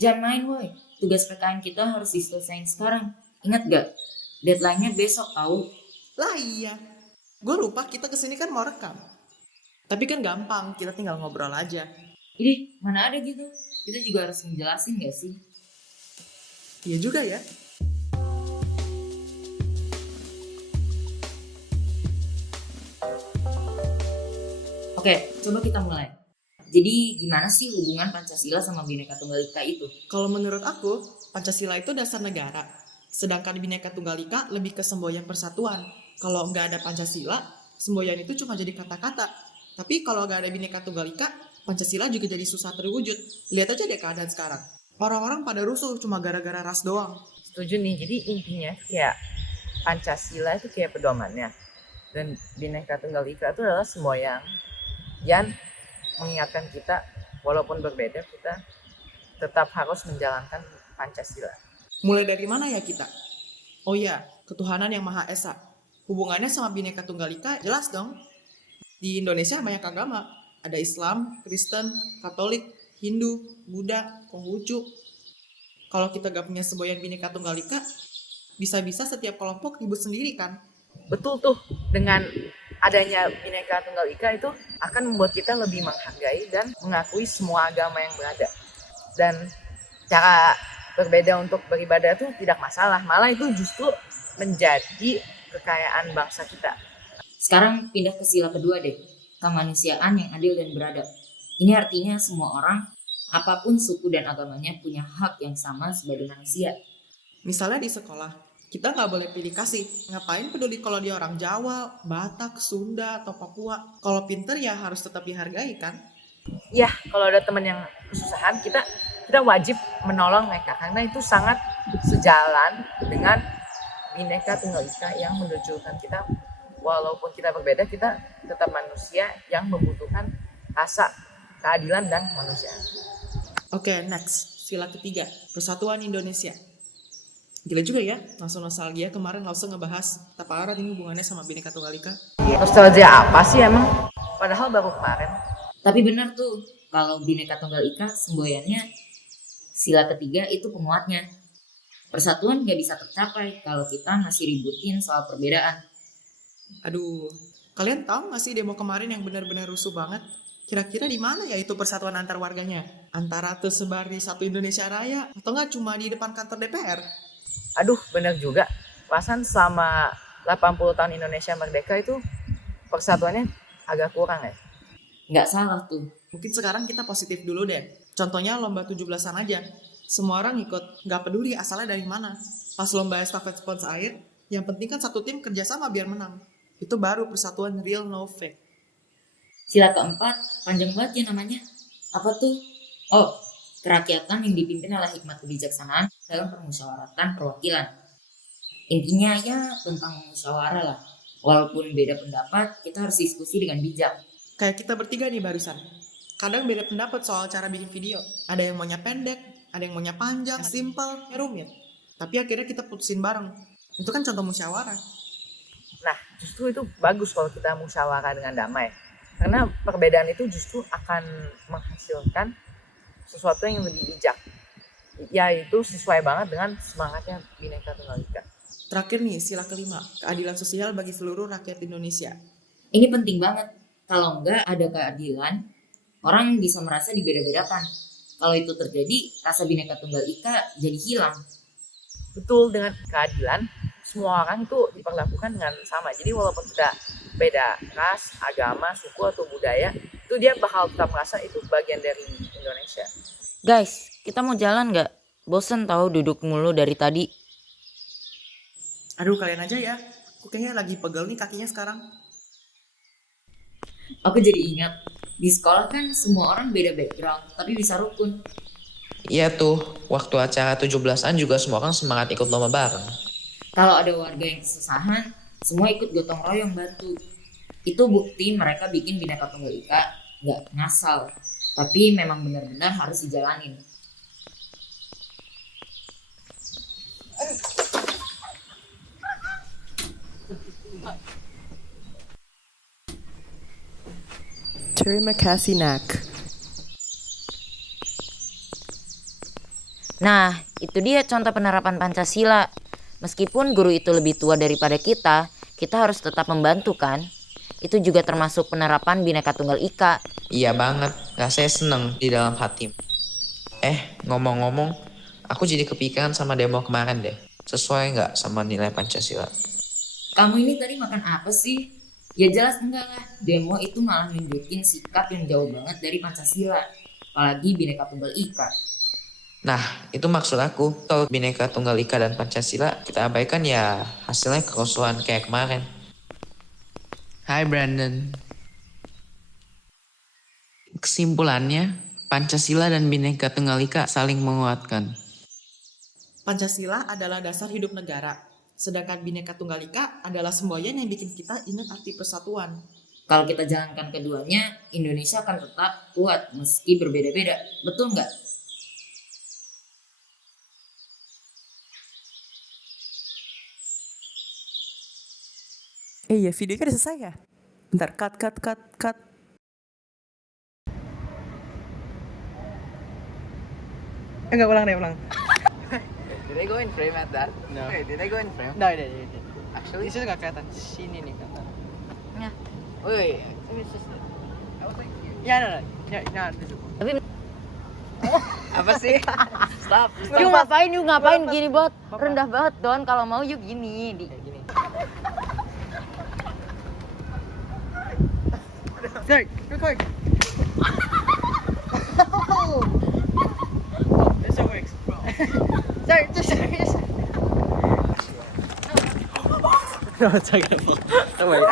Jangan main woi, tugas PKN kita harus diselesain sekarang. Ingat gak? Deadline-nya besok tahu. Lah iya, gue lupa kita kesini kan mau rekam. Tapi kan gampang, kita tinggal ngobrol aja. Ih, mana ada gitu. Kita juga harus menjelasin gak sih? Iya juga ya. Oke, coba kita mulai. Jadi gimana sih hubungan Pancasila sama Bhinneka Tunggal Ika itu? Kalau menurut aku, Pancasila itu dasar negara. Sedangkan Bhinneka Tunggal Ika lebih ke semboyan persatuan. Kalau nggak ada Pancasila, semboyan itu cuma jadi kata-kata. Tapi kalau nggak ada Bhinneka Tunggal Ika, Pancasila juga jadi susah terwujud. Lihat aja deh keadaan sekarang. Orang-orang pada rusuh cuma gara-gara ras doang. Setuju nih, jadi intinya kayak Pancasila itu kayak pedomannya. Dan Bhinneka Tunggal Ika itu adalah semboyan yang mengingatkan kita, walaupun berbeda, kita tetap harus menjalankan Pancasila. Mulai dari mana ya kita? Oh ya, ketuhanan yang Maha Esa. Hubungannya sama Bhinneka Tunggal Ika jelas dong. Di Indonesia banyak agama. Ada Islam, Kristen, Katolik, Hindu, Buddha, Konghucu. Kalau kita gak punya semboyan Bhinneka Tunggal Ika, bisa-bisa setiap kelompok ribut sendiri kan? Betul tuh, dengan adanya Bhinneka Tunggal Ika itu akan membuat kita lebih menghargai dan mengakui semua agama yang berada. Dan cara berbeda untuk beribadah itu tidak masalah, malah itu justru menjadi kekayaan bangsa kita. Sekarang pindah ke sila kedua deh, kemanusiaan yang adil dan beradab. Ini artinya semua orang, apapun suku dan agamanya punya hak yang sama sebagai manusia. Misalnya di sekolah, kita nggak boleh pilih kasih. Ngapain peduli kalau dia orang Jawa, Batak, Sunda, atau Papua. Kalau pinter ya harus tetap dihargai kan? Ya, kalau ada teman yang kesusahan, kita wajib menolong mereka karena itu sangat sejalan dengan Bhinneka Tunggal Ika yang menunjukkan kita walaupun kita berbeda, kita tetap manusia yang membutuhkan rasa keadilan dan kemanusiaan. Oke, next. Sila ketiga, Persatuan Indonesia. Gila juga ya, langsung nostalgia kemarin langsung ngebahas tak parah ini hubungannya sama Bhinneka Tunggal Ika. Nostalgia apa sih emang? Padahal baru kemarin. Tapi benar tuh, kalau Bhinneka Tunggal Ika semboyannya sila ketiga itu penguatnya. Persatuan gak bisa tercapai kalau kita masih ributin soal perbedaan. Aduh, kalian tahu gak sih demo kemarin yang benar-benar rusuh banget? Kira-kira di mana ya itu persatuan antar warganya? Antara tersebar di satu Indonesia Raya atau nggak cuma di depan kantor DPR? Aduh, benar juga. Perasaan selama 80 tahun Indonesia merdeka itu persatuannya agak kurang ya. Nggak salah tuh. Mungkin sekarang kita positif dulu deh. Contohnya lomba 17-an aja. Semua orang ikut, nggak peduli asalnya dari mana. Pas lomba estafet spons air, yang penting kan satu tim kerjasama biar menang. Itu baru persatuan real no fake. Sila keempat, panjang banget ya namanya. Apa tuh? Oh, kerakyatan yang dipimpin oleh hikmat kebijaksanaan dalam permusyawaratan perwakilan. Intinya ya tentang musyawarah lah. Walaupun beda pendapat, kita harus diskusi dengan bijak. Kayak kita bertiga nih barusan. Kadang beda pendapat soal cara bikin video. Ada yang maunya pendek, ada yang maunya panjang, simple, rumit. Tapi akhirnya kita putusin bareng. Itu kan contoh musyawarah. Nah, justru itu bagus kalau kita musyawarah dengan damai. Karena perbedaan itu justru akan menghasilkan sesuatu yang lebih bijak. Yaitu sesuai banget dengan semangatnya Bhinneka Tunggal Ika. Terakhir nih, sila kelima, keadilan sosial bagi seluruh rakyat Indonesia. Ini penting banget. Kalau enggak ada keadilan, orang bisa merasa dibeda-bedakan. Kalau itu terjadi, rasa Bhinneka Tunggal Ika jadi hilang. Betul, dengan keadilan, semua orang itu diperlakukan dengan sama. Jadi walaupun kita beda ras, agama, suku, atau budaya, itu dia bakal tetap merasa itu bagian dari Indonesia. Guys, kita mau jalan nggak? Bosen tahu duduk mulu dari tadi. Aduh, kalian aja ya. Aku kayaknya lagi pegel nih kakinya sekarang. Aku jadi ingat, di sekolah kan semua orang beda background, tapi bisa rukun. Iya tuh, waktu acara 17-an juga semua orang semangat ikut lomba bareng. Kalau ada warga yang kesusahan, semua ikut gotong royong bantu. Itu bukti mereka bikin Bhinneka Tunggal Ika nggak ngasal, tapi memang benar-benar harus dijalanin. Terima kasih, Nak. Nah, itu dia contoh penerapan Pancasila. Meskipun guru itu lebih tua daripada kita harus tetap membantu kan? Itu juga termasuk penerapan Bhinneka Tunggal Ika. Iya banget, rasanya seneng di dalam hati. Ngomong-ngomong, aku jadi kepikiran sama demo kemarin deh. Sesuai nggak sama nilai Pancasila? Kamu ini tadi makan apa sih? Ya jelas enggak lah. Demo itu malah nunjukin sikap yang jauh banget dari Pancasila. Apalagi Bhinneka Tunggal Ika. Nah, itu maksud aku. Kalau Bhinneka Tunggal Ika dan Pancasila kita abaikan ya hasilnya kerusuhan kayak kemarin. Hai Brandon. Kesimpulannya, Pancasila dan Bhinneka Tunggal Ika saling menguatkan. Pancasila adalah dasar hidup negara, sedangkan Bhinneka Tunggal Ika adalah semboyan yang bikin kita ingat arti persatuan. Kalau kita jalankan keduanya, Indonesia akan tetap kuat meski berbeda-beda. Betul nggak? Iya, video kan udah selesai ya? Bentar, cut. Enggak, ulang. Did I go in frame at that? No. Wait, did I go in frame? Udah. Actually, Itu nggak kelihatan. Sini nih kelihatan. wait. It's just, I was like, Ya, no. Tapi apa sih? Stop. you ngapain gini bot? Rendah banget Don, kalau mau yuk gini. Kayak gini. Sorry, record. This works, bro. Sorry, just. No, it's okay. Don't worry.